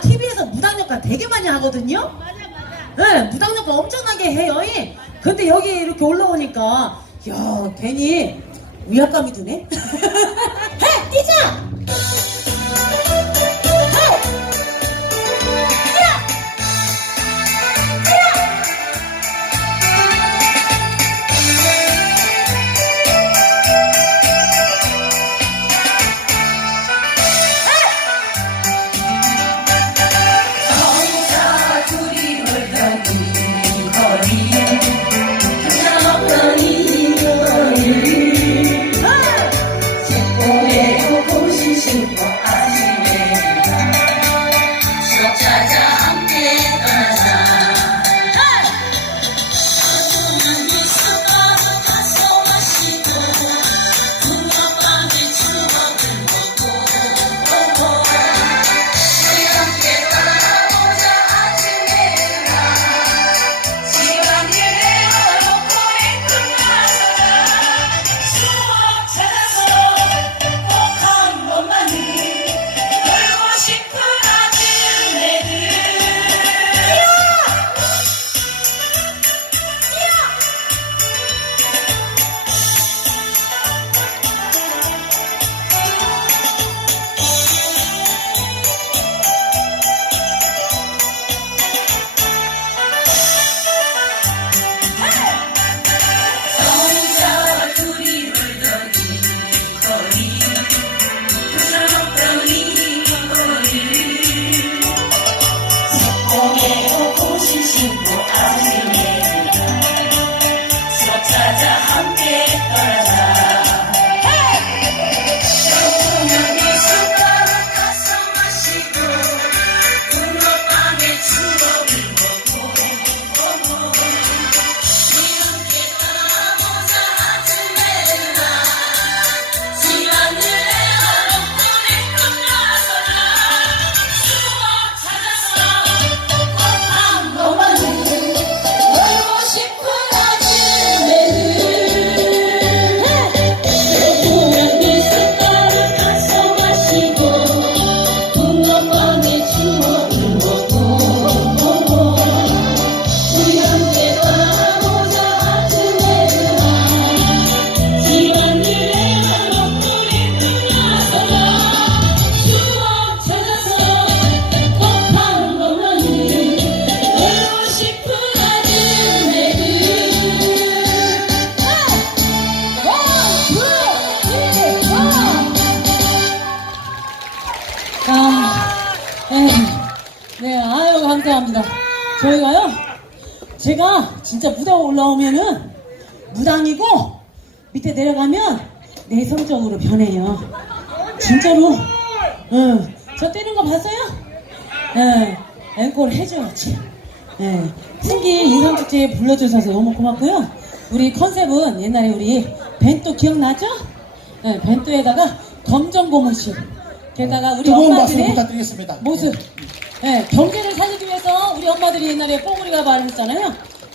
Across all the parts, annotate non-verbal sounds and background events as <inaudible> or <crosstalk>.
TV에서 무당역과 되게 많이 하거든요. 네, 무당역과 엄청나게 해요. 이. 근데 여기 이렇게 올라오니까 야 괜히 위압감이 드네. <laughs> 해 뛰자. 감사합니다. 저희가요, 제가 진짜 무당 올라오면은, 무당이고, 밑에 내려가면, 내성적으로 변해요. 진짜로. 응. 저 때리는 거 봤어요? 예, 앵콜 해줘야지. 예, 풍기 인상축제에 불러주셔서 너무 고맙고요. 우리 컨셉은 옛날에 우리 벤또 기억나죠? 예, 벤또에다가 검정 고무신. 게다가 우리 뜨거운 박수 엄마들의 부탁드리겠습니다. 모습. 예, 경제를 살리기 우리 엄마들이 옛날에 뽀글이가 말했잖아요.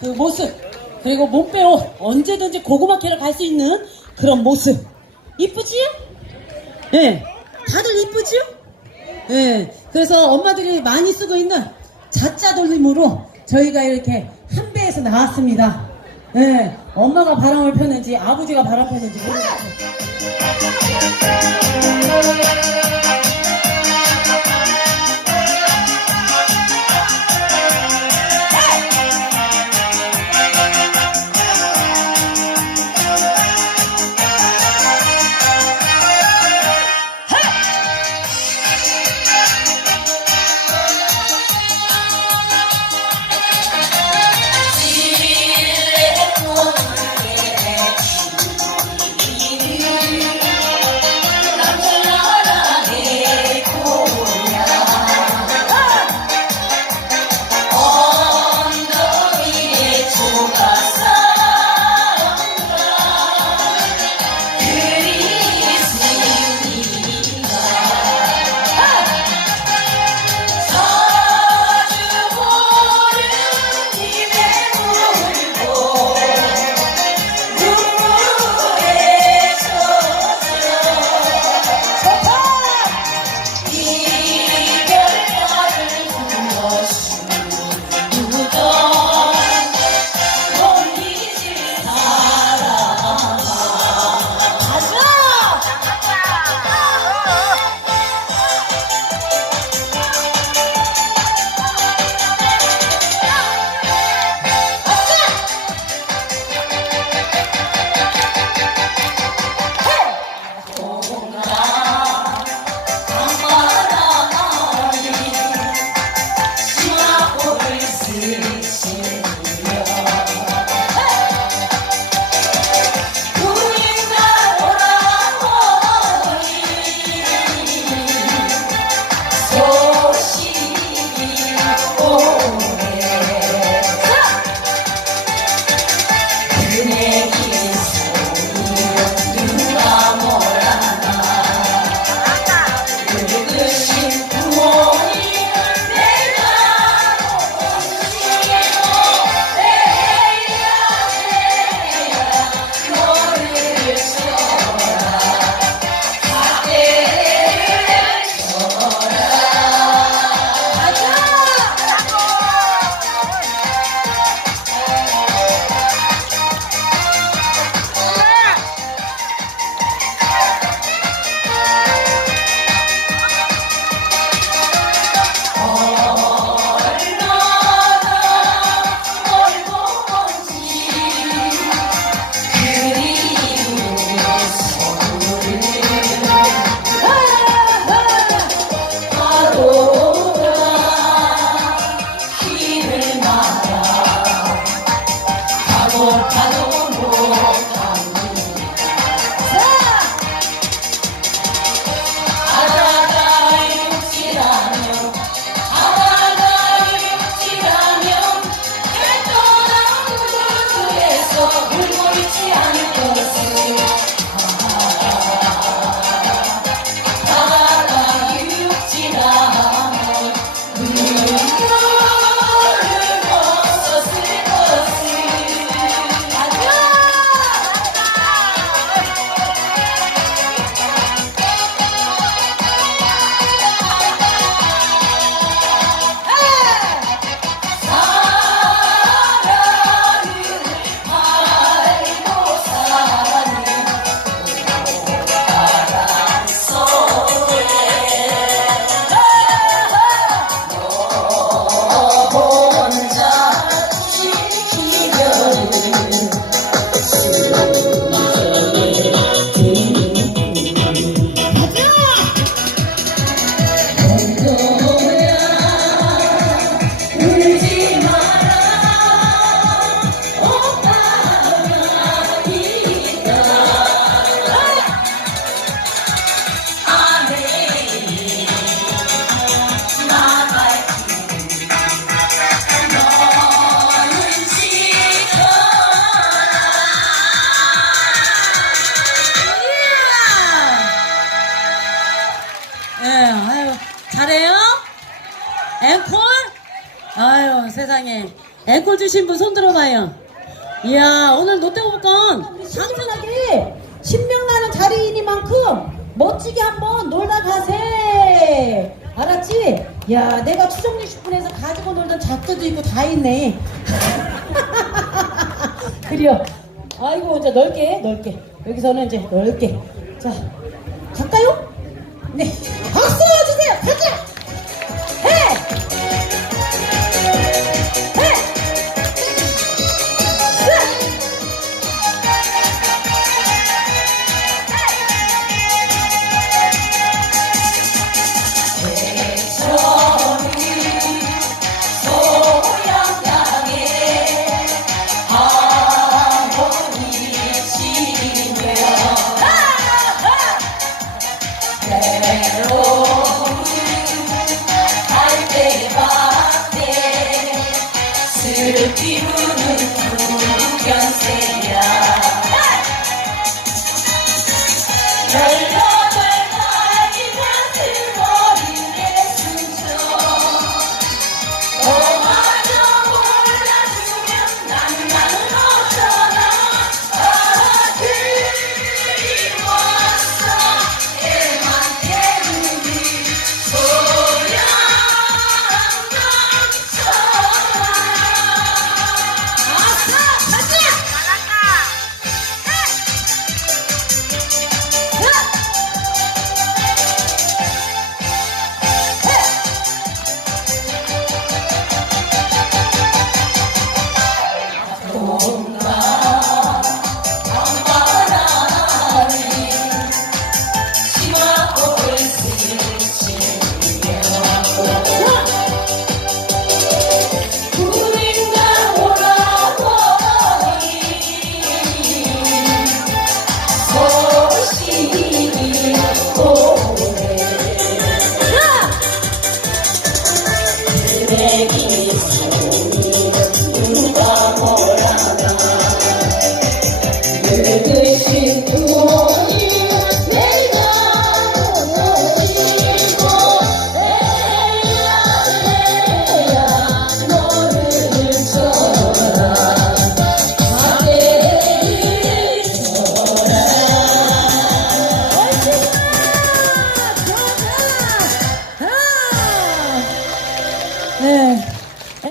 그 모습. 그리고 못 빼고 언제든지 고구마 캐러 갈 수 있는 그런 모습. 이쁘지요? 예. 다들 이쁘지요? 예. 그래서 엄마들이 많이 쓰고 있는 자짜 돌림으로 저희가 이렇게 한 배에서 나왔습니다. 예. 엄마가 바람을 폈는지 아버지가 바람 폈는지 모르겠어요. 앵콜? 아유 세상에. 앵콜 주신 분 손 들어봐요. 이야 오늘 롯데호흡건 우리 신명나게 신명나는 자리이니만큼 멋지게 한번 놀다 가세. 알았지? 야 내가 추정 60분에서 가지고 놀던 작두도 있고 다 있네. <laughs> 그래요 아이고 이제 넓게 넓게. 여기서는 이제 넓게. 자 갈까요? 네